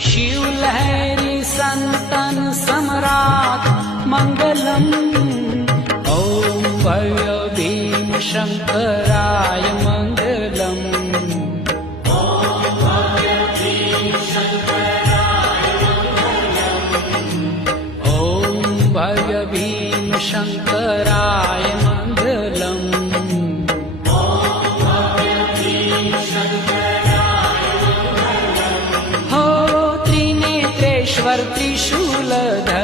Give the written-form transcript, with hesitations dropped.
शिवलहरी संतन सम्राट मंगलम। ओम भव्य भीम शंकराय मंगलम। ओम भव्य भीम शंकराय मंगलम। ओम भव्य भीम शंकराय मंगलम। त्रिशूलधर